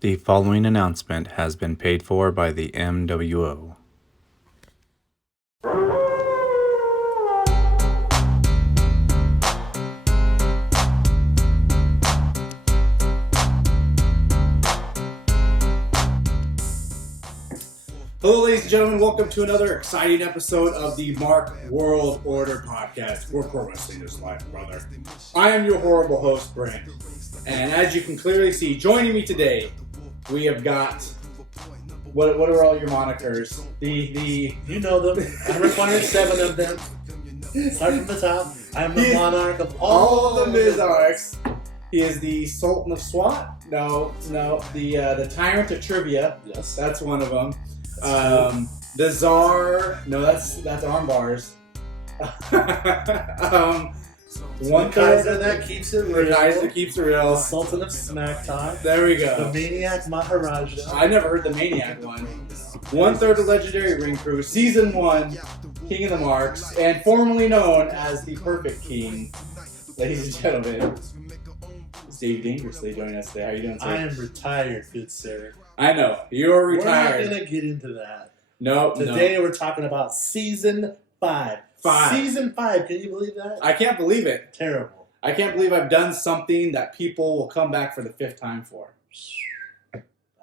The following announcement has been paid for by the MWO. Hello, ladies and gentlemen. Welcome to another exciting episode of the Mark World Order podcast. We're pro wrestling is life, brother. I am your horrible host, Brent. And as you can clearly see, joining me today, we have got what are all your monikers? You know them. I required 7 of them. Start from the top. I'm the monarch of all the Mizarks. He is the Sultan of SWAT. No, the Tyrant of Trivia. Yes, that's one of them. The Czar. No, that's arm bars. One Kaiser that keeps it real. Kaiser keeps it real. The Sultan of Smack Talk. There we go. The Maniac Maharaja. I never heard the Maniac one. 1/3 of Legendary Ring Crew, Season 1, King of the Marks, and formerly known as the Perfect King. Ladies and gentlemen, Steve Dangerously joining us today. How are you doing, sir? I am retired, good sir. I know. You're retired. We're not going to get into that. No. Today we're talking about Season 5. Season 5. Can you believe that? I can't believe it. Terrible. I can't believe I've done something that people will come back for the 5th time for. I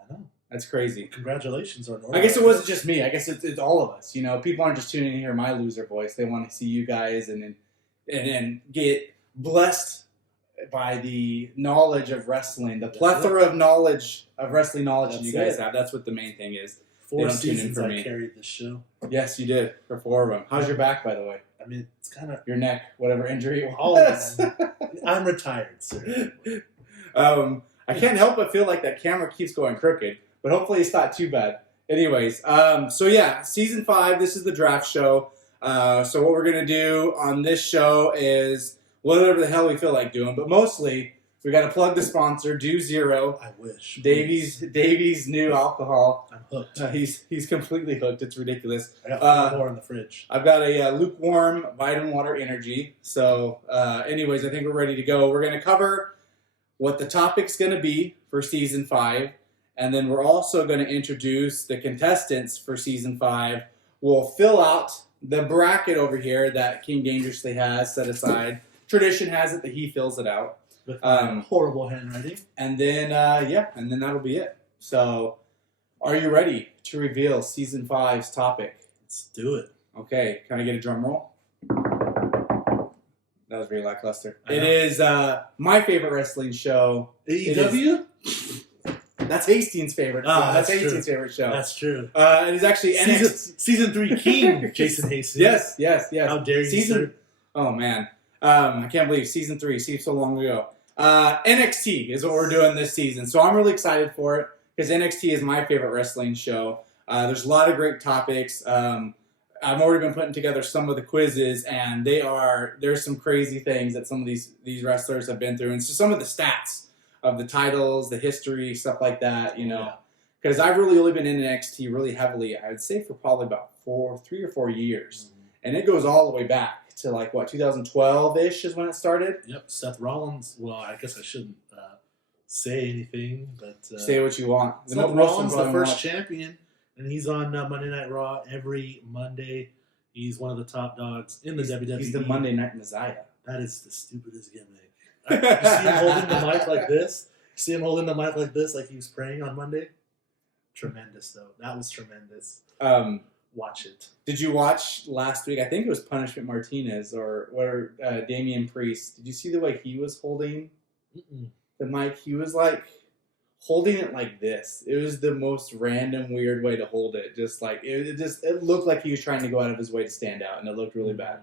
know. That's crazy. Congratulations on I guess it wasn't just me. I guess it's all of us. You know, people aren't just tuning in to hear my loser voice. They want to see you guys and get blessed by the knowledge of wrestling, the plethora of knowledge of wrestling knowledge that you guys have. That's what the main thing is. 4 seasons I carried this show. Yes, you did for 4 of them. How's your back, by the way? I mean, it's kind of your neck, whatever injury it all was. I'm retired, sir. I can't help but feel like that camera keeps going crooked, but hopefully it's not too bad. Anyways, so yeah, Season 5, this is the draft show. So what we're going to do on this show is whatever the hell we feel like doing, but mostly we got to plug the sponsor, Do Zero. I wish. Davies' new alcohol. I'm hooked. He's completely hooked. It's ridiculous. I got 4 more in the fridge. I've got a lukewarm vitamin water energy. So anyways, I think we're ready to go. We're going to cover what the topic's going to be for Season 5. And then we're also going to introduce the contestants for Season 5. We'll fill out the bracket over here that King Dangerously has set aside. Tradition has it that he fills it out. With horrible handwriting. And then, and then that'll be it. So, are you ready to reveal Season 5's topic? Let's do it. Okay, can I get a drum roll? That was very lackluster. It is my favorite wrestling show. AEW? That's Hastings' favorite. That's Hastings' favorite show. That's true. It is actually Season 3 King, Jason Hastings. Yes. How dare you, sir? Oh, man. I can't believe Season 3 seemed so long ago. NXT is what we're doing this season, so I'm really excited for it because NXT is my favorite wrestling show. There's a lot of great topics. I've already been putting together some of the quizzes, and there's some crazy things that some of these wrestlers have been through, and so some of the stats of the titles, the history, stuff like that, you know. Because I've really only been in NXT really heavily, I would say for probably about 3 or 4 years, and it goes all the way back to 2012-ish is when it started. Yep, Seth Rollins. Well, I guess I shouldn't say anything, but say what you want. Seth Rollins, the first champion, and he's on Monday Night Raw every Monday. He's one of the top dogs in the WWE. He's the Monday Night Messiah. That is the stupidest gimmick. You see him holding the mic like this? You see him holding the mic like this, like he was praying on Monday? Tremendous, though. That was tremendous. Watch it. Did you watch last week? I think it was Punishment Martinez or Damian Priest. Did you see the way he was holding the mic? He was holding it like this. It was the most random, weird way to hold it. Just it looked like he was trying to go out of his way to stand out, and it looked really bad.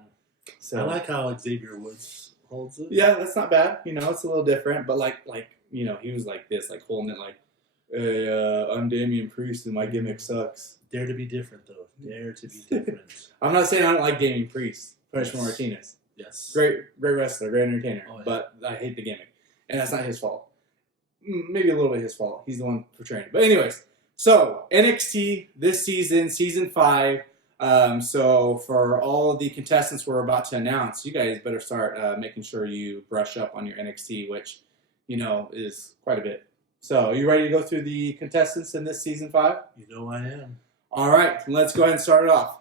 So I like how Xavier Woods holds it. Yeah, that's not bad. You know, it's a little different, but he was like this, holding it like, hey, I'm Damian Priest, and my gimmick sucks. Dare to be different, though. Dare to be different. I'm not saying I don't like Damian Priest. Punishment Martinez. Yes. Great wrestler, great entertainer. Oh, yeah. But I hate the gimmick. And that's not his fault. Maybe a little bit his fault. He's the one portraying it. But anyways, so NXT this season, Season 5. So for all of the contestants we're about to announce, you guys better start making sure you brush up on your NXT, which, is quite a bit. So, you ready to go through the contestants in this season 5? You know I am. All right, let's go ahead and start it off.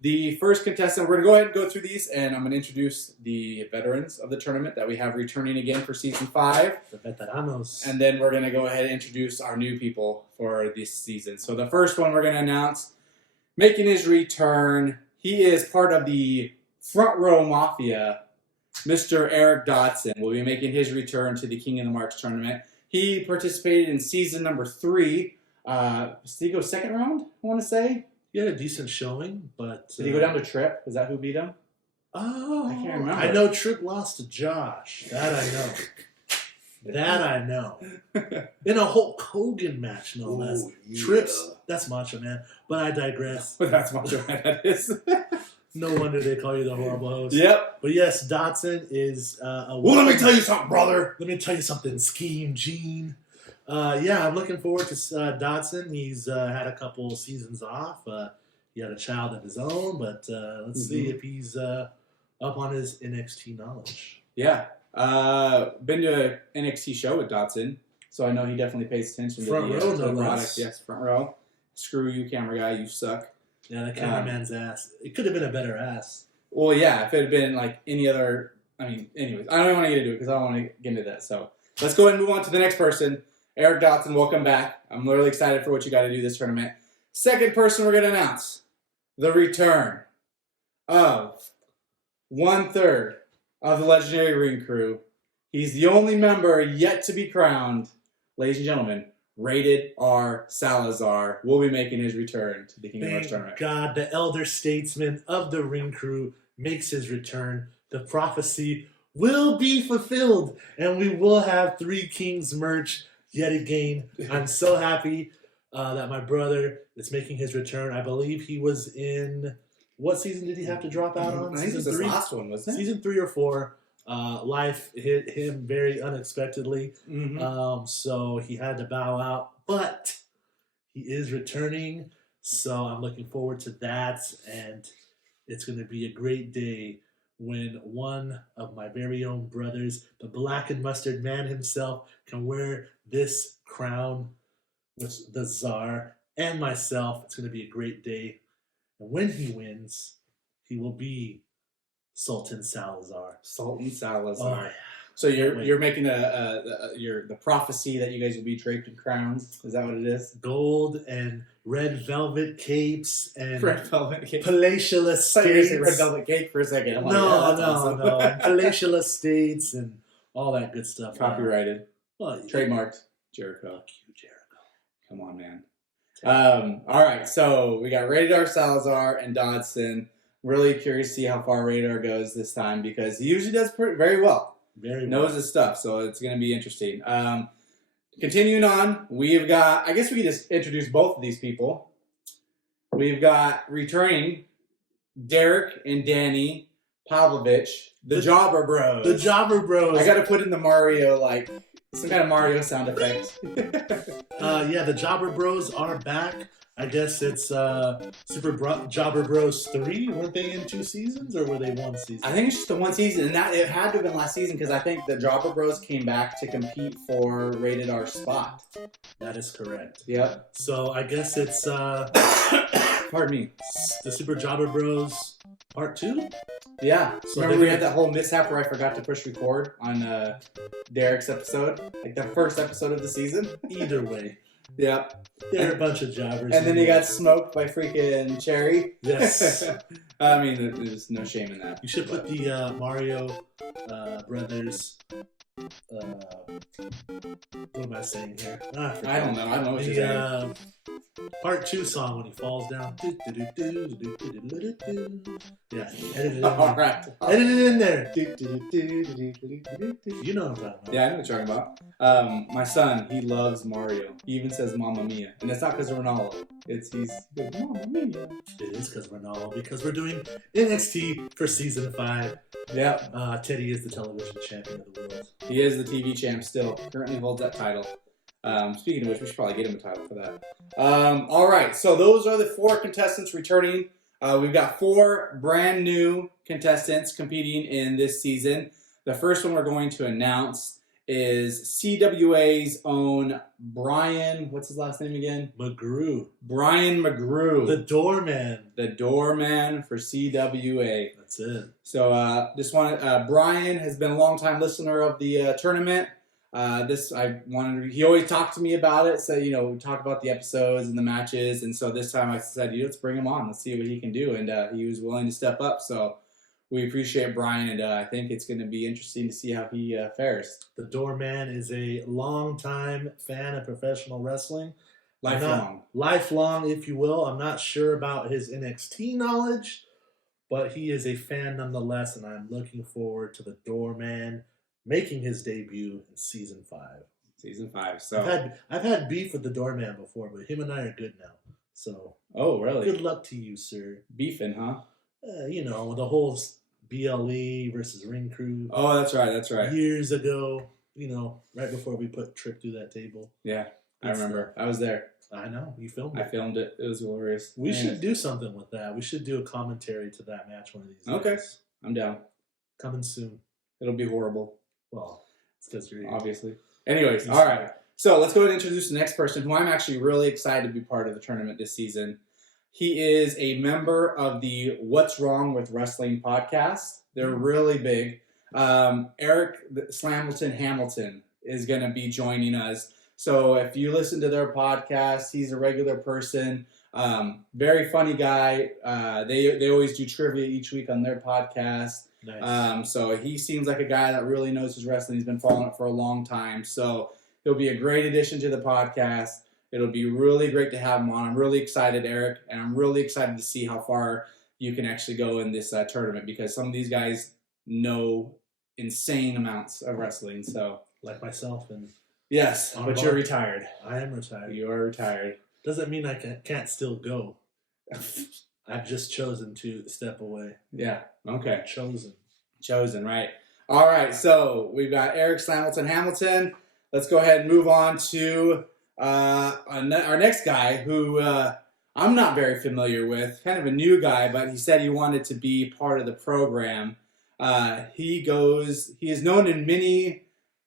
The first contestant, we're going to go ahead and go through these, and I'm going to introduce the veterans of the tournament that we have returning again for season 5. The veteranos. And then we're going to go ahead and introduce our new people for this season. So the first one we're going to announce, making his return, he is part of the Front Row Mafia. Mr. Eric Dodson will be making his return to the King of the Marks tournament. He participated in season number 3. Did he go second round, I want to say? He had a decent showing, but... Did he go down to Tripp? Is that who beat him? Oh, I can't remember. I know Tripp lost to Josh. That I know. That I know. In a Hulk Hogan match, no less. Tripp's, that's Macho Man. But I digress. But that's Macho Man, that is. No wonder they call you the horrible host. Yep. But yes, Dodson is a... Well, let me tell you something, brother. Let me tell you something, Scheme Gene. Yeah, I'm looking forward to Dodson. He's had a couple seasons off. He had a child of his own, but let's see if he's up on his NXT knowledge. Yeah. Been to an NXT show with Dodson, so I know he definitely pays attention Front to row, the no product. less. Yes, front row. Screw you, camera guy. You suck. Yeah, that cameraman's ass. It could have been a better ass. Well, yeah, if it had been like any other... I mean, anyways, I don't even want to get into it because I don't want to get into that. So let's go ahead and move on to the next person. Eric Dodson, welcome back. I'm really excited for what you got to do this tournament. Second person we're going to announce, the return of 1/3 of the legendary ring crew. He's the only member yet to be crowned. Ladies and gentlemen, Rated R Salazar will be making his return to the King of Marks tournament. God, the elder statesman of the ring crew makes his return. The prophecy will be fulfilled, and we will have 3 Kings merch yet again. I'm so happy that my brother is making his return. I believe he was in... What season did he have to drop out on? I think it was Season this last one, wasn't it? Season 3 or 4. Life hit him very unexpectedly. So he had to bow out. But he is returning. So I'm looking forward to that. And it's going to be a great day when one of my very own brothers, the Black and Mustard Man himself, can wear this crown with the Czar and myself. It's going to be a great day. And when he wins, he will be Sultan Salazar. Sultan Salazar. Oh, yeah. So you're making the prophecy that you guys will be draped in crowns. Is that what it is? Gold and red velvet capes and Red velvet cake. palatial I thought you were gonna say estates. red velvet cake for a second. I'm like, No, yeah, that's awesome. no. And palatial estates and all that good stuff. Copyrighted, Well, trademarked, Jericho. Fuck you, Jericho. Come on, man. All right, so we got Rated R Salazar and Dodson. Really curious to see how far Rated R goes this time because he usually does very well. Very Knows his stuff, so it's going to be interesting. Continuing on, we've got, I guess we could just introduce both of these people. We've got returning Derek and Danny Pavlovich, the Jobber Bros. The Jobber Bros. I got to put in the Mario, like, some kind of Mario sound effect. Yeah, the Jobber Bros are back. I guess it's Jobber Bros 3. Weren't they in 2 seasons or were they 1 season? I think it's just the 1 season, and that it had to have been last season because I think the Jobber Bros came back to compete for Rated R spot. That is correct. Yep. So I guess it's Pardon me. the Super Jobber Bros Part 2? Yeah. So Remember they're we gonna- had that whole mishap where I forgot to push record on Derek's episode? Like the first episode of the season? Either way. Yep. They're a bunch of jobbers. And then he got smoked by freaking Cherry. Yes. I mean, there's no shame in that. You should put the Mario Brothers. What am I saying here? I don't know. I don't know what you're saying. The Part 2 song when he falls down. Yeah, edit it in All there. right. Edit it in there. Yeah, You know what I'm talking about. I know what you're talking about. My son, he loves Mario. He even says Mamma Mia. And it's not because of Ronaldo. He's Mamma Mia. It is because Ronaldo, because we're doing NXT for season 5. Yep. Teddy is the television champion of the world. He is the TV champ still. Currently holds that title. Speaking of which, we should probably get him a title for that. All right, so those are the 4 contestants returning. We've got 4 brand new contestants competing in this season. The first one we're going to announce is CWA's own Brian. What's his last name again? McGrew. Brian McGrew. The doorman. The doorman for CWA. That's it. So Brian has been a longtime listener of the tournament. He always talked to me about it. So, we talk about the episodes and the matches. And so this time I said, let's bring him on. Let's see what he can do. And he was willing to step up. So we appreciate Brian. And I think it's going to be interesting to see how he fares. The doorman is a longtime fan of professional wrestling. Lifelong, if you will. I'm not sure about his NXT knowledge, but he is a fan nonetheless. And I'm looking forward to the doorman making his debut in season 5. Season 5. So I've had beef with the doorman before, but him and I are good now. So really? Good luck to you, sir. Beefing, huh? The whole BLE versus Ring Crew. Oh, that's right. Years ago, right before we put Trick through that table. Yeah, I remember. I was there. I know. You filmed it. I filmed it. It was glorious. We should do something with that. We should do a commentary to that match one of these days. Okay. I'm down. Coming soon. It'll be horrible. Well, it's because you're here. Obviously. Anyways, all right. So let's go ahead and introduce the next person who I'm actually really excited to be part of the tournament this season. He is a member of the What's Wrong with Wrestling podcast. They're really big. Eric Slamilton Hamilton is going to be joining us. So if you listen to their podcast, he's a regular person. Very funny guy. They always do trivia each week on their podcast. Nice. So he seems like a guy that really knows his wrestling. He's been following it for a long time. So he'll be a great addition to the podcast. It'll be really great to have him on. I'm really excited, Eric, and I'm really excited to see how far you can actually go in this tournament because some of these guys know insane amounts of wrestling. So like myself and yes, but you're retired. I am retired. You are retired. Doesn't mean I can't still go. I've just chosen to step away. Yeah. Okay. Chosen, right. All right. So we've got Eric Slamilton Hamilton. Let's go ahead and move on to our next guy who I'm not very familiar with. Kind of a new guy, but he said he wanted to be part of the program. He is known in many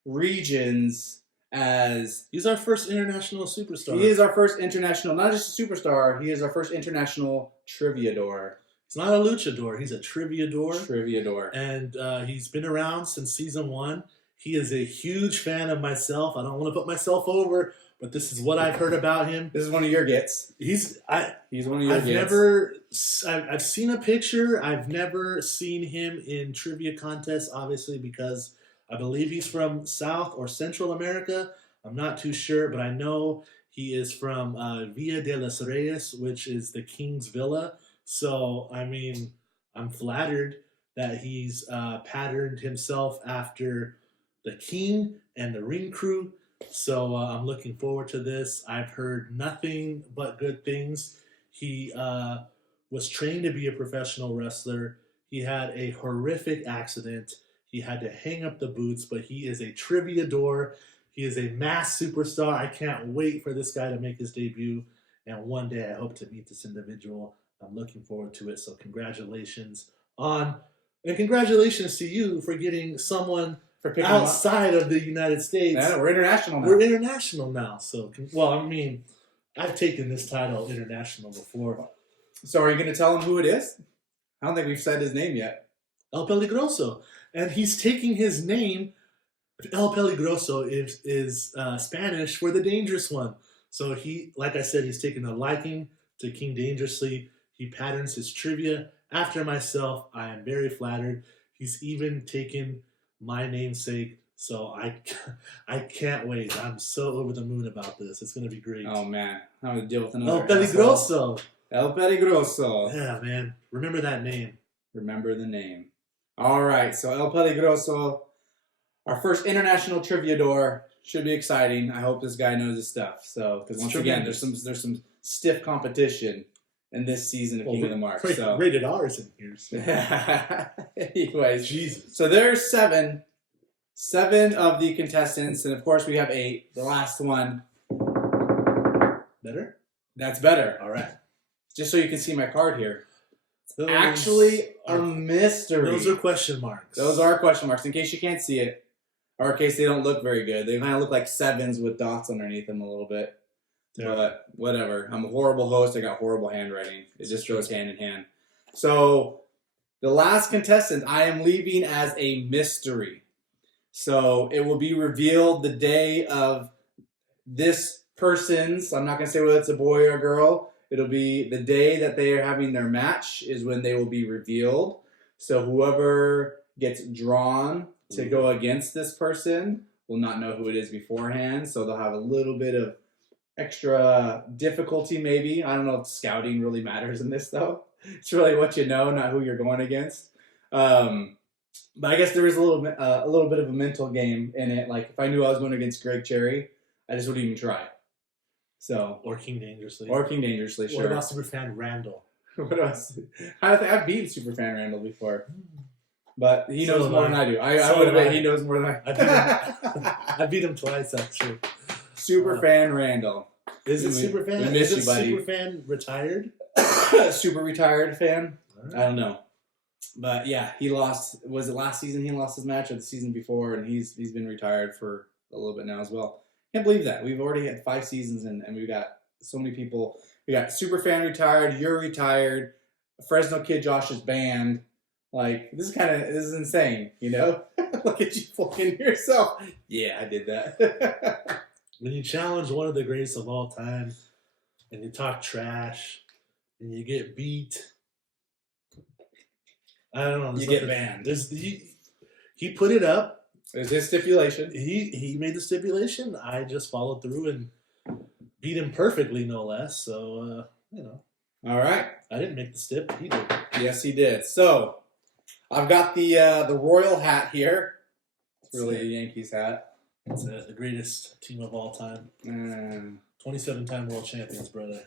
regions as... He's our first international superstar. He is our first international, not just a superstar, he is our first international triviador. He's not a luchador, he's a triviador. Triviador. And he's been around since season 1. He is a huge fan of myself. I don't want to put myself over, but this is what I've heard about him. This is one of your gets. He's one of your gets. I've seen a picture. I've never seen him in trivia contests, obviously, because I believe he's from South or Central America. I'm not too sure, but I know he is from Villa de los Reyes, which is the King's Villa. So, I mean, I'm flattered that he's patterned himself after the King and the Ring Crew. So I'm looking forward to this. I've heard nothing but good things. He was trained to be a professional wrestler. He had a horrific accident. He had to hang up the boots, but he is a triviador. He is a mass superstar. I can't wait for this guy to make his debut. And one day I hope to meet this individual. I'm looking forward to it. So congratulations and congratulations to you for getting someone outside of the United States. Yeah, we're international now. We're international now. So, I've taken this title international before. So are you going to tell him who it is? I don't think we've said his name yet. El Peligroso. And he's taking his name. El Peligroso is Spanish for the dangerous one. So he, like I said, he's taken a liking to King Dangerously. He patterns his trivia after myself. I am very flattered. He's even taken my namesake. So I can't wait. I'm so over the moon about this. It's going to be great. Oh, man. I'm going to deal with another El Peligroso. El Peligroso. Yeah, man. Remember that name. Remember the name. All right. So El Peligroso, our first international triviador, should be exciting. I hope this guy knows his stuff. So, because once again, there's some stiff competition in this season of King of the Mark. So rated R is in here. So. Anyways, Jesus. So there's seven of the contestants, and of course we have 8. The last one. Better? That's better. All right. Just so you can see my card here. Those actually a mystery. Those are question marks. Those are question marks. In case you can't see it, our case, they don't look very good. They kind of look like sevens with dots underneath them a little bit. Yeah. But whatever. I'm a horrible host. I got horrible handwriting. It just goes hand in hand. So the last contestant, I am leaving as a mystery. So it will be revealed the day of this person's, I'm not going to say whether it's a boy or a girl. It'll be the day that they are having their match is when they will be revealed. So whoever gets drawn to go against this person will not know who it is beforehand. So they'll have a little bit of extra difficulty maybe. I don't know if scouting really matters in this though. It's really what you know, not who you're going against. But I guess there is a little bit of a mental game in it. Like if I knew I was going against Greg Cherry, I just wouldn't even try. So Or King Dangerously. Sure. What about Superfan Randall? What else? I've beaten Superfan Randall before, but he So knows have more I. than I do. I So would have bet I. he knows more than I beat him twice, actually. Superfan Randall, Is it We Superfan? miss Is you, it buddy. Superfan retired? super retired fan. Alright. I don't know, but yeah, he lost. Was it last season? He lost his match, or the season before, and he's been retired for a little bit now as well. Can't believe that we've already had 5 seasons and we've got so many people. We got Superfan retired. You're retired. Fresno Kid Josh is banned. Like this is insane. You know, look at you fucking yourself. Yeah, I did that. When you challenge one of the greatest of all time and you talk trash and you get beat, I don't know. You get banned. He put it up. There's his stipulation. He made the stipulation. I just followed through and beat him perfectly, no less. So, All right. I didn't make the stip. He did. Yes, he did. So, I've got the royal hat here. It's really a Yankees hat. It's the greatest team of all time. 27-time world champions, brother.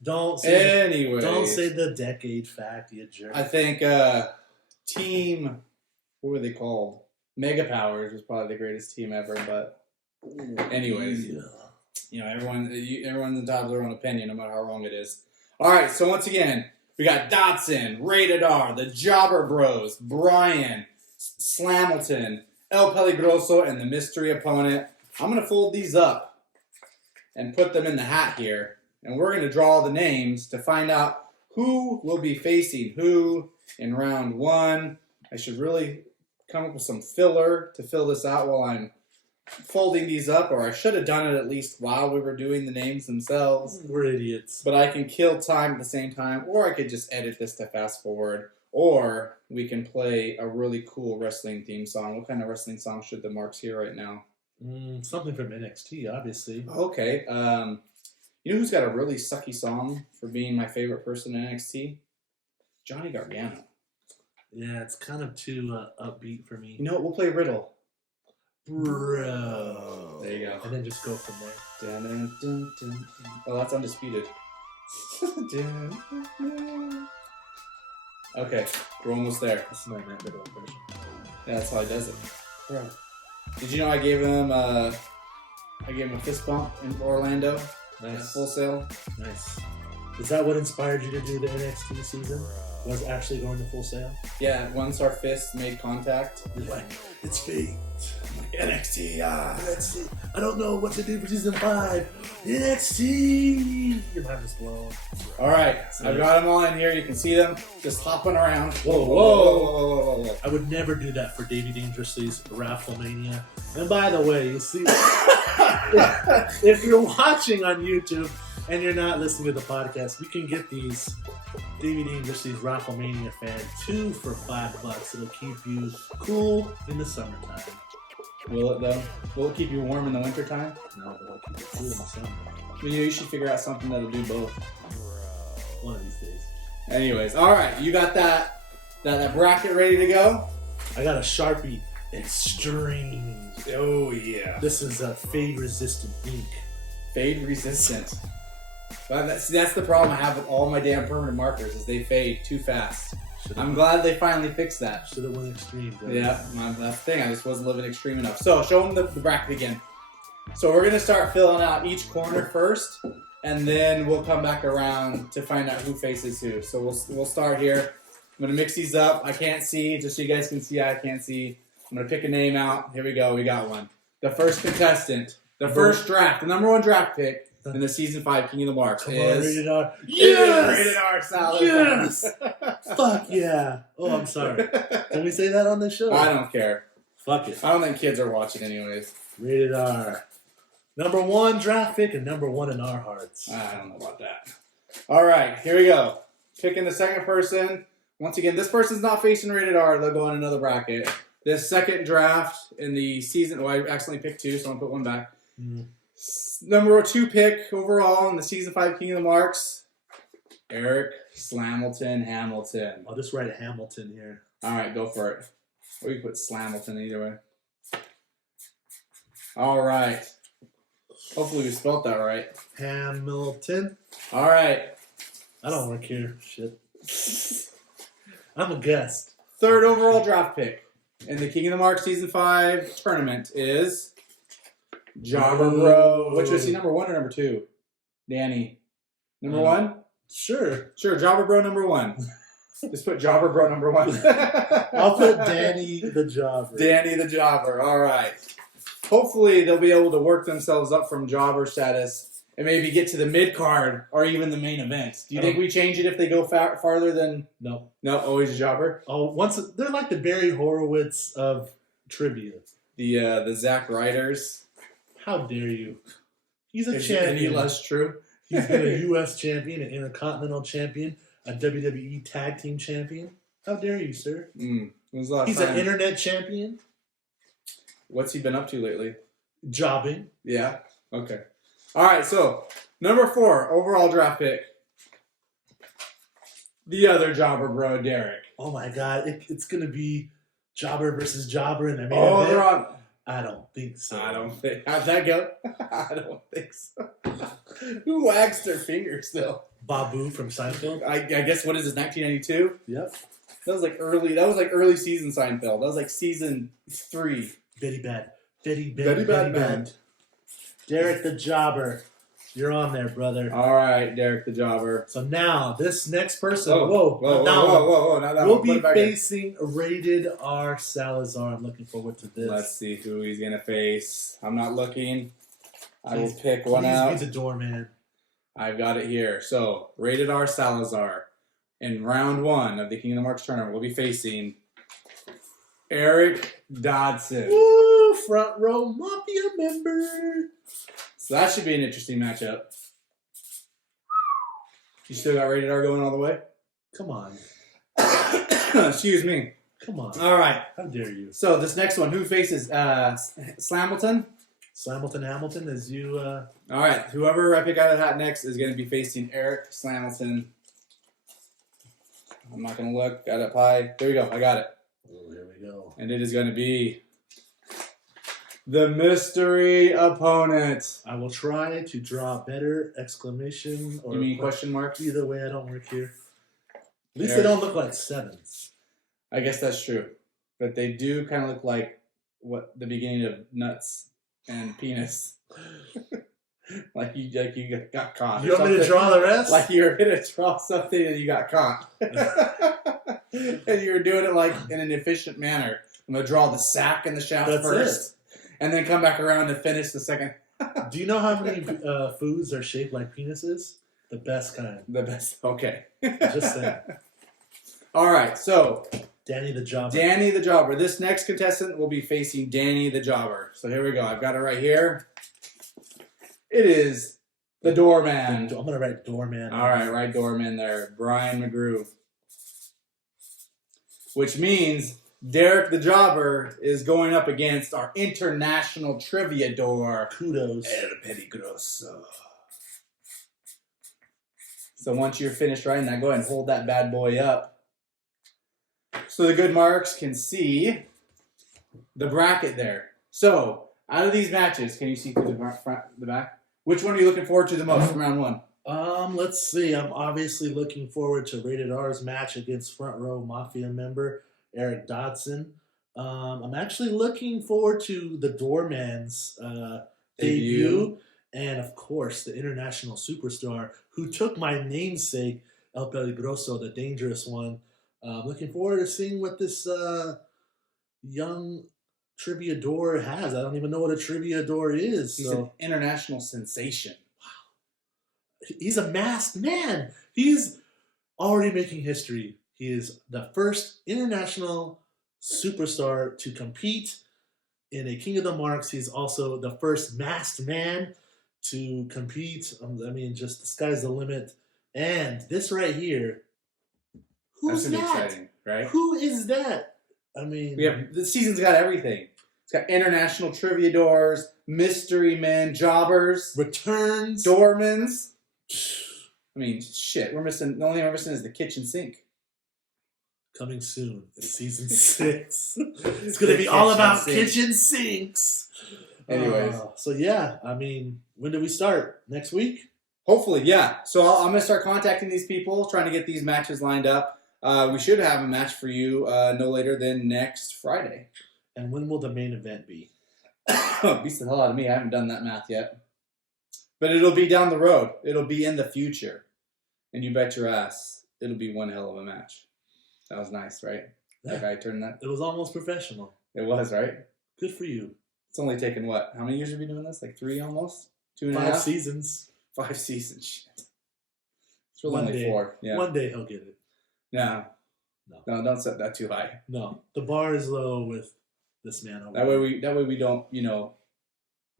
Don't say the decade fact, you jerk. I think team, what were they called? Mega Powers was probably the greatest team ever. But anyways, you know, everyone's entitled to their own opinion, no matter how wrong it is. All right, so once again, we got Dotson, Rated R, the Jobber Bros, Brian, Slamilton, El Peligroso, and the mystery opponent. I'm going to fold these up and put them in the hat here. And we're going to draw the names to find out who will be facing who in round 1. I should really come up with some filler to fill this out while I'm folding these up, or I should have done it at least while we were doing the names themselves. We're idiots. But I can kill time at the same time, or I could just edit this to fast forward, or we can play a really cool wrestling theme song. What kind of wrestling song should the marks hear right now? Something from NXT, obviously. Okay. You know who's got a really sucky song for being my favorite person in NXT? Johnny Gargano. Yeah, it's kind of too upbeat for me. You know what? We'll play Riddle. Bro. There you go. And then just go from there. Dun, dun, dun, dun, dun. Oh, that's undisputed. Dun, dun, dun. Okay, we're almost there. This is my Matt Riddle impression. Yeah, that's how he does it. Bro. Did you know I gave him a fist bump in Orlando? Nice. Full Sail. Nice. Is that what inspired you to do the NXT season? Was actually going to Full Sail? Yeah, once our fists made contact. You're like, it's fate. NXT, NXT. I don't know what to do for season 5. NXT. Your mind is blown. All right, I've got them all in here. You can see them just hopping around. Whoa. I would never do that for Davey Dangerously's Rafflemania. And by the way, you see, if you're watching on YouTube and you're not listening to the podcast, you can get these Davey Dangerously's Rafflemania fan 2 for $5. It'll keep you cool in the summertime. Will it though? Will it keep you warm in the wintertime? No, but it'll keep you cool in the summer. You should figure out something that'll do both. One of these days. Anyways, all right, you got that bracket ready to go? I got a Sharpie Extreme. Oh yeah. This is a fade resistant ink. Fade resistant. Well, that's the problem I have with all my damn permanent markers is they fade too fast. I'm glad they finally fixed that. Should have went extreme, bro. Yeah, that's the thing. I just wasn't living extreme enough. So show them the bracket again. So we're gonna start filling out each corner first, and then we'll come back around to find out who faces who. So we'll start here. I'm gonna mix these up. I can't see, just so you guys can see. I can't see. I'm going to pick a name out. Here we go. We got one. The first contestant, the first draft, the number 1 draft pick in the season 5 King of the Marks Come on, is rated R. Yes! Rated R Salazar. Yes! Fuck yeah. Oh, I'm sorry. Can we say that on the show? I don't care. Fuck it. I don't think kids are watching anyways. Rated R. Number 1 draft pick and number 1 in our hearts. I don't know about that. All right, here we go. Picking the second person. Once again, this person's not facing rated R. They'll go in another bracket. This second draft in the season. Oh, I accidentally picked 2, so I'm going to put one back. Number 2 pick overall in the season 5 King of the Marks, Eric Slamilton Hamilton. I'll just write Hamilton here. All right, go for it. Or you can put Slamilton either way. All right. Hopefully we spelled that right. Hamilton. All right. I don't work here. Shit. I'm a guest. Third overall draft pick in the King of the Mark Season 5 tournament is Jobber Bro. Which was he, number 1 or number 2? Danny. Number 1? Sure. Sure, Jobber Bro number 1. Just put Jobber Bro number 1. I'll put Danny the Jobber. Danny the Jobber. All right. Hopefully they'll be able to work themselves up from Jobber status and maybe get to the mid card or even the main event. Do you think we change it if they go farther than? No. No, always Jobber. Oh, they're like the Barry Horowitz of trivia. The Zack Ryders. How dare you? He's a Is champion. any less true? He's been a U.S. champion, an Intercontinental champion, a WWE Tag Team champion. How dare you, sir? When was the last He's time? an Internet champion. What's he been up to lately? Jobbing. Yeah. Okay. All right. So number 4 overall draft pick. The other Jobber Bro, Derek. Oh my God! It's gonna be Jobber versus Jobber in the main Oh, event. they're on. I don't think so. I don't think. How'd that go? I don't think so. Who wags their fingers though? Babu from Seinfeld. I guess what is this? 1992. Yep. That was like early season Seinfeld. That was like season 3. Very bad. Very bad. Very Very bad, bad. Derek the Jobber. You're on there, brother. All right, Derek the Jobber. So now, this next person, Whoa. not that one. We'll be facing Rated R Salazar. I'm looking forward to this. Let's see who he's gonna face. I'm not looking. I will pick one Please out. be the doorman. I've got it here. So, Rated R Salazar in round 1 of the King of the Marks tournament will be facing Eric Dodson. Woo! Front row mafia member. So that should be an interesting matchup. You still got Rated R going all the way? Come on. Excuse me. Come on. All right. How dare you? So this next one, who faces Slamilton? Slamilton Hamilton, as you... All right. Whoever I pick out of the hat next is going to be facing Eric Slamilton. I'm not going to look. Got it high. There we go. I got it. Oh, here we go. And it is going to be the mystery opponent. I will try to draw better exclamation or... You mean question mark? Either way, I don't work here. At least Eric. they don't look like 7s. I guess that's true. But they do kind of look like the beginning of nuts and penis. like you got caught. You want me to draw the rest? Like you were going to draw something and you got caught. And you were doing it like in an efficient manner. I'm going to draw the sack and the shaft That's first. And then come back around and finish the second. Do you know how many foods are shaped like penises? The best kind. The best. Okay. Just saying. All right. So, Danny the Jobber. Danny the Jobber. This next contestant will be facing Danny the Jobber. So here we go. I've got it right here. It is the doorman. I'm going to write doorman. All right doorman there. Brian McGrew. Which means Derek the Jobber is going up against our international trivia door. Kudos. El Peligroso. So once you're finished writing that, go ahead and hold that bad boy up. So the good marks can see the bracket there. So out of these matches, can you see through the front, the back? Which one are you looking forward to the most from round 1? Let's see. I'm obviously looking forward to Rated R's match against Front Row Mafia member Eric Dodson. I'm actually looking forward to the Doorman's debut. And, of course, the international superstar who took my namesake, El Peligroso, the dangerous one. Looking forward to seeing what this young trivia door has. I don't even know what a trivia door is. He's So an international sensation. he's a masked man. He's already making history. He is the first international superstar to compete in a King of the Marks. He's also the first masked man to compete. I mean, just the sky's the limit. And this right here, who's That's gonna be that? exciting, right? Who is that? I mean, The season's got everything. It's got international trivia doors, mystery men, jobbers, returns. doormans. I mean, shit. We're missing. The only thing we're missing is the kitchen sink. Coming soon, season 6. It's gonna be all about kitchen sinks. Anyways. So yeah, I mean, when do we start? Next week? Hopefully, yeah. So I'm gonna start contacting these people, trying to get these matches lined up. We should have a match for you no later than next Friday. And when will the main event be? Beats the hell out of me. I haven't done that math yet. But it'll be down the road. It'll be in the future. And you bet your ass, it'll be one hell of a match. That was nice, right? That guy turned that. It was almost professional. It was, right? Good for you. It's only taken what? How many years have you been doing this? Like 3 almost? 2.5? 5 seasons. 5 seasons. Shit. It's really One only day. 4. Yeah. One day he'll get it. No. No. No, don't set that too high. No. The bar is low with this man over That way we don't,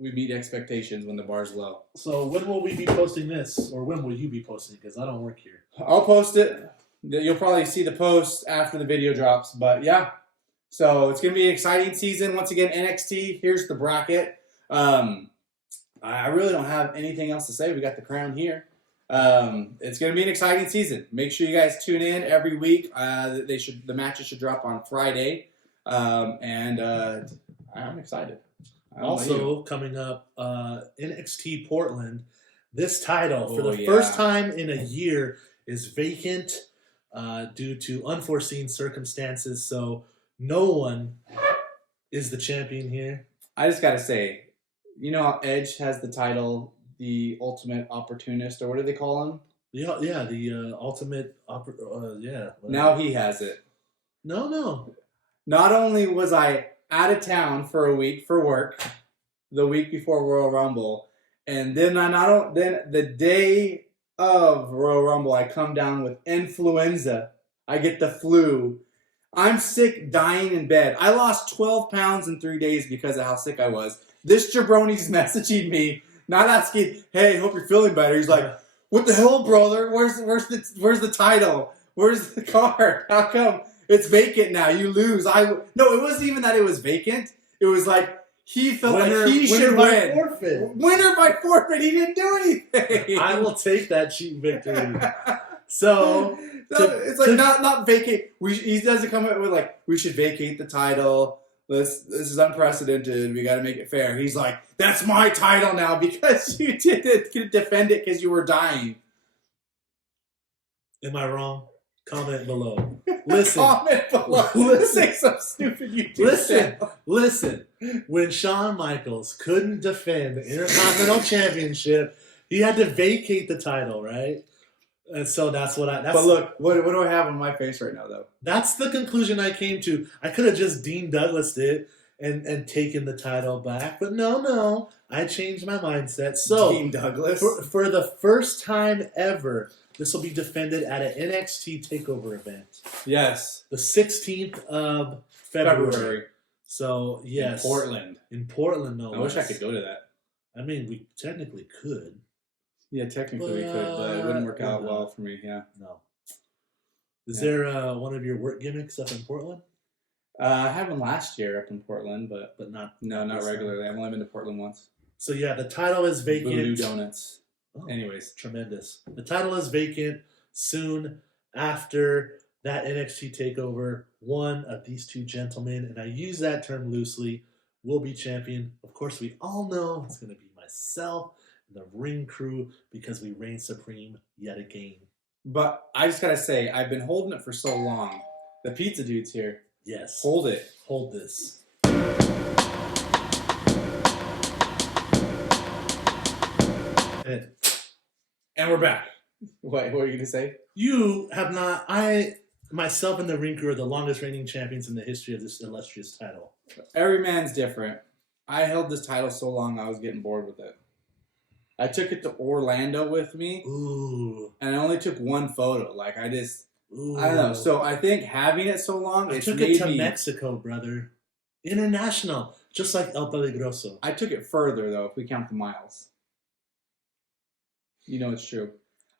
we meet expectations when the bar's low. So when will we be posting this? Or when will you be posting? Because I don't work here. I'll post it. You'll probably see the post after the video drops. But yeah, so it's going to be an exciting season. Once again, NXT, here's the bracket. I really don't have anything else to say. We got the crown here. It's going to be an exciting season. Make sure you guys tune in every week. The matches should drop on Friday. And I'm excited. I don't know about you. Also, coming up, NXT Portland, this title, for Oh, the yeah. first time in a year, is vacant due to unforeseen circumstances. So no one is the champion here. I just got to say, you know how Edge has the title, the Ultimate Opportunist, or what do they call him? Yeah, the ultimate, yeah. Now he has it. No. Not only was I out of town for a week for work, the week before Royal Rumble, and then then the day of Royal Rumble, I come down with influenza. I get the flu. I'm sick, dying in bed. I lost 12 pounds in 3 days because of how sick I was. This jabroni's messaging me, not asking, "Hey, hope you're feeling better." He's like, "What the hell, brother? Where's the title? Where's the card? How come it's vacant now? You lose." No, it wasn't even that it was vacant. It was like he felt like he should win. Forfeit. Winner by forfeit. He didn't do anything. I will take that cheap victory. So it's like not vacate. He doesn't come up with like, we should vacate the title. This is unprecedented. We got to make it fair. He's like, that's my title now because you didn't defend it because you were dying. am I wrong? Comment below. Listen. Comment below. Listen. Say some stupid YouTube. Listen. When Shawn Michaels couldn't defend the Intercontinental Championship, he had to vacate the title, right? And so that's what I. But look, what do I have on my face right now, though? That's the conclusion I came to. I could have just Dean Douglas it and taken the title back, but no, I changed my mindset. So Dean Douglas. for the first time ever, this will be defended at an NXT Takeover event. Yes. The 16th of February. So yes, In Portland. no I wish I less. could go to that. I mean, we technically could. Yeah, technically we could, but it wouldn't work out no. well for me. Yeah. No. Is Yeah. there one of your work gimmicks up in Portland? I had one last year up in Portland, but But no, not this time. regularly. I've only been to Portland once. So yeah, the title is vacant. Voodoo Donuts. Oh, Anyways, tremendous. The title is vacant soon after that NXT takeover. One of these two gentlemen, and I use that term loosely, will be champion. Of course, we all know it's going to be myself and the ring crew because we reign supreme yet again. but I just gotta say, I've been holding it for so long. The pizza dude's here. Yes. Hold it. Hold this. And we're back. What were you gonna say? You have not. I myself and the Ring Crew are the longest reigning champions in the history of this illustrious title. Every man's different. I held this title so long I was getting bored with it. I took it to Orlando with me, Ooh. and I only took one photo. Like, Ooh. I don't know. So I think having it so long, I it's took made it to me... Mexico, brother. International. Just like El Peligroso. I took it further, though, if we count the miles. You know it's true.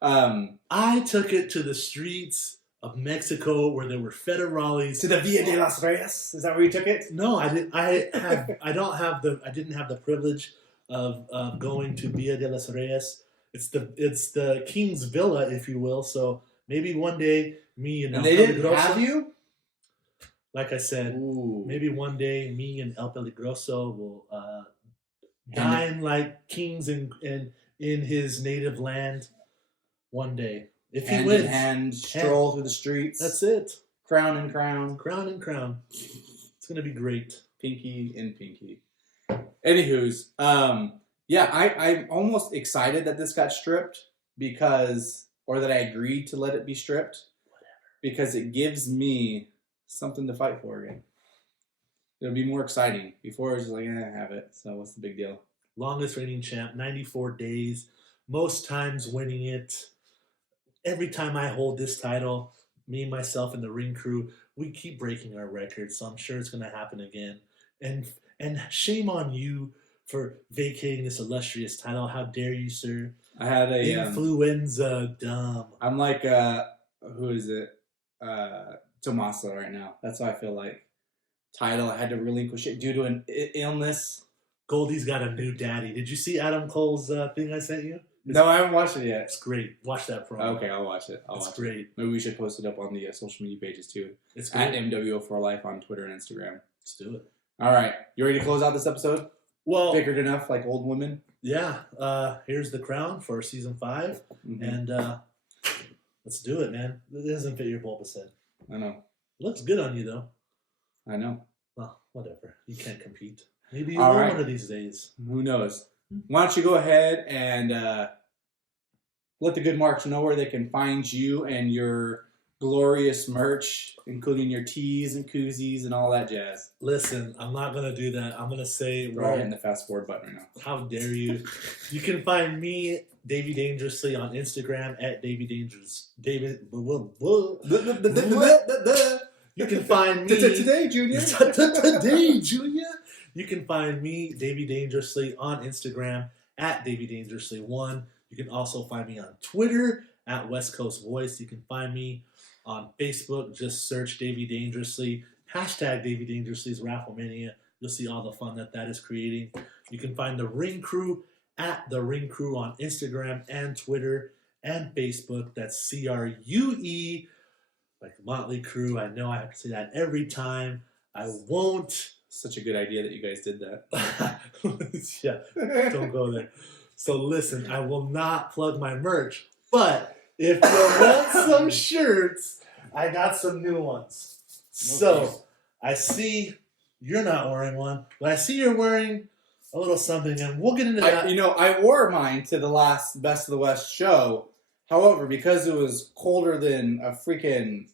I took it to the streets of Mexico where there were federales. To the Via de los Reyes? Is that where you took it? No, I didn't. I didn't have the privilege of going to Via de los Reyes. It's the King's Villa, if you will. So maybe one day, me and And El they didn't Peligroso, have you? like I said, Ooh. maybe one day, me and El Peligroso will And- dine like kings in his native land. One day, if he Hand wins, in hand, stroll through the streets. that's it. Crown and crown. Crown and crown. It's gonna be great. Pinky and pinky. Anywho's, yeah, I'm almost excited that this got stripped or that I agreed to let it be stripped. Because it gives me something to fight for again. It'll be more exciting. Before it was just like, I have it, so what's the big deal? Longest reigning champ, 94 days. Most times winning it. Every time I hold this title, me, myself, and the Ring Crew, we keep breaking our records, so I'm sure it's going to happen again. And shame on you for vacating this illustrious title. How dare you, sir? I had a... Influenza, dumb. I'm like, who is it? Tommaso right now. That's how I feel like. Title, I had to relinquish it due to an illness. Goldie's got a new daddy. Did you see Adam Cole's thing I sent you? No, I haven't watched it yet. It's great. Watch that promo. Okay, I'll watch it. It's great. Maybe we should post it up on the social media pages too. It's At great. MWO4Life on Twitter and Instagram. Let's do it. All right. You ready to close out this episode? Well, Figured enough, like old women? yeah. Here's the crown for season 5. Mhm. And let's do it, man. It doesn't fit your bulbous head. I know. It looks good on you, though. I know. Well, whatever. You can't compete. Maybe you All will right. one of these days. Who knows? Why don't you go ahead and let the good marks know where they can find you and your glorious merch, including your tees and koozies and all that jazz. Listen, I'm not going to do that. I'm going to say, We're hitting the fast forward button right now. how dare you? You can find me, Davey Dangerously, on Instagram at Davey Dangerous. You can find me Today, Junior. today, Junior. You can find me, Davey Dangerously, on Instagram at Davey Dangerously1. You can also find me on Twitter at West Coast Voice. You can find me on Facebook. Just search Davey Dangerously. Hashtag Davey Dangerously's Rafflemania. You'll see all the fun that is creating. You can find the Ring Crew at the Ring Crew on Instagram and Twitter and Facebook. That's CRUE, like Motley Crue. I know I have to say that every time. I won't. Such a good idea that you guys did that. Yeah, don't go there. So listen, I will not plug my merch, but if you want some shirts, I got some new ones. So I see you're not wearing one, but I see you're wearing a little something, and we'll get into that. I wore mine to the last Best of the West show. However, because it was colder than a freaking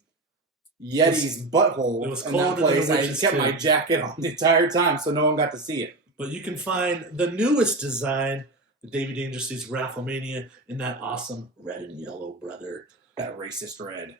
Yeti's butthole it was in that colder than place, a I witch's kept my tooth. jacket on the entire time, so no one got to see it. But you can find the newest design, the Davey Dangerously's Rafflemania, in that awesome red and yellow, brother. That racist red.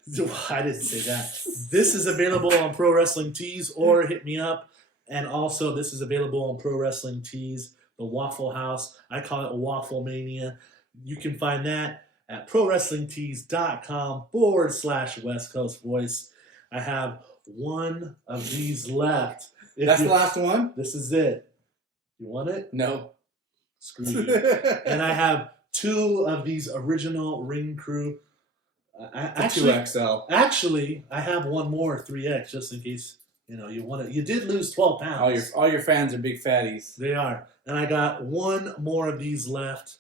I didn't say that. This is available on Pro Wrestling Tees, or hit me up. And also, this is available on Pro Wrestling Tees, the Waffle House. I call it Waffle Mania. You can find that at prowrestlingtees.com/West Coast Voice. I have one of these left. That's the last one? This is it. You want it? No. Screw you. And I have 2 of these original Ring Crew. Actually, 2XL. Actually, I have one more 3X just in case you want it. You did lose 12 pounds. All your fans are big fatties. They are. And I got one more of these left.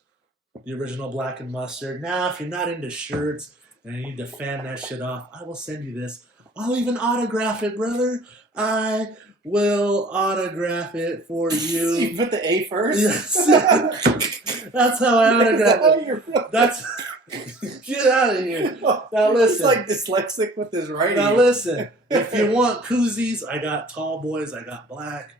The original black and mustard. Now, if you're not into shirts and you need to fan that shit off, I will send you this. I'll even autograph it, brother. I will autograph it for you. You put the A first? Yes. That's how I autograph it. You're- Get out of here. Now He's listen. like dyslexic with his writing. Now listen. If you want koozies, I got tall boys. I got black.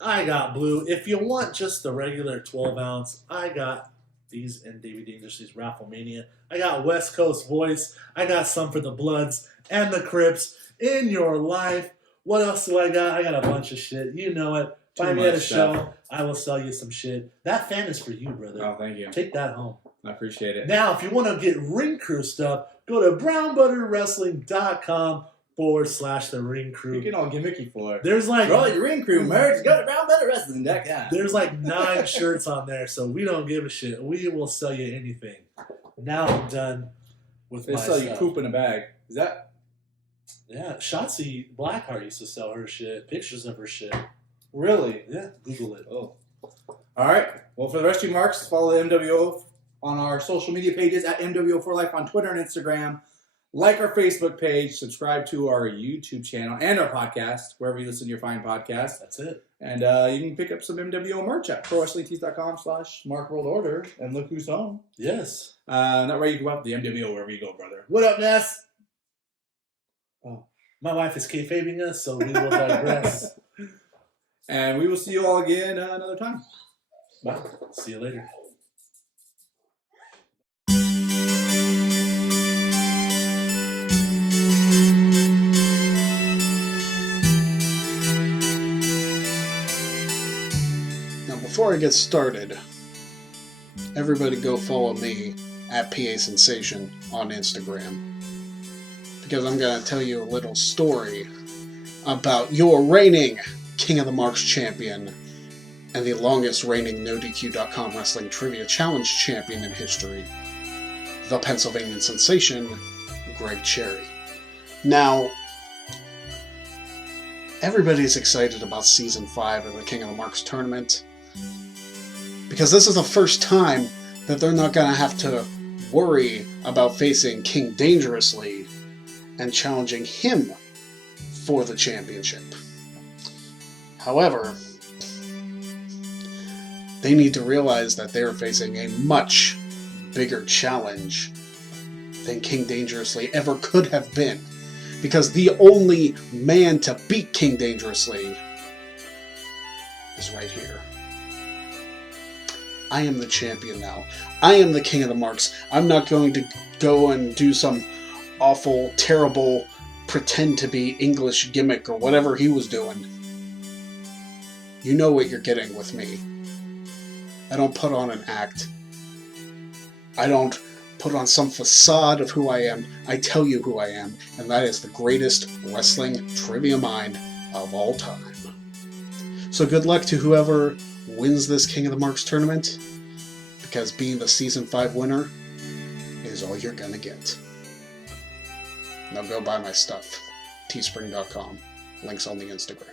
I got blue. If you want just the regular 12 ounce, I got these in Davey Dangerously's Raffle Mania. I got West Coast Voice. I got some for the Bloods and the Crips in your life. What else do I got? I got a bunch of shit. You know it. Find me at a show. I will sell you some shit. That fan is for you, brother. Oh, thank you. Take that home. I appreciate it. Now, if you want to get Ring Crew stuff, go to brownbutterwrestling.com/the Ring Crew. You're getting all gimmicky for it. There's like Bro, your ring crew merch. Go to brownbutterwrestling.com. there's like 9 shirts on there, so we don't give a shit. We will sell you anything. Now I'm done with They my sell you stuff. poop in a bag. Is that? Yeah, Shotzi Blackheart used to sell her shit, pictures of her shit. Really? Yeah, Google it. Oh. All right. Well, for the rest of you marks, follow the MWO on our social media pages at MWO4Life on Twitter and Instagram. Like our Facebook page, subscribe to our YouTube channel and our podcast, wherever you listen to your fine podcast. That's it. And you can pick up some MWO merch at ProWrestlingTees.com/MarkWorldOrder. And look who's home. Yes. Not ready to go out the MWO wherever you go, brother. What up, Ness? Oh, my wife is kayfabing us, so we will digress. And we will see you all again another time. Bye. See you later. Now, before I get started, everybody go follow me at PA Sensation on Instagram. Because I'm going to tell you a little story about your reigning King of the Marks champion and the longest reigning NoDQ.com Wrestling Trivia Challenge champion in history, the Pennsylvania sensation, Greg Cherry. Now, everybody's excited about Season 5 of the King of the Marks tournament because this is the first time that they're not going to have to worry about facing King Dangerously and challenging him for the championship. However, they need to realize that they're facing a much bigger challenge than King Dangerously ever could have been, because the only man to beat King Dangerously is right here. I am the champion now. I am the King of the Marks. I'm not going to go and do some awful, terrible, pretend to be English gimmick or whatever he was doing. You know what you're getting with me. I don't put on an act. I don't put on some facade of who I am. I tell you who I am, and that is the greatest wrestling trivia mind of all time. So good luck to whoever wins this King of the Marks tournament, because being the Season 5 winner is all you're gonna get. Now go buy my stuff. Teespring.com. Links on the Instagram.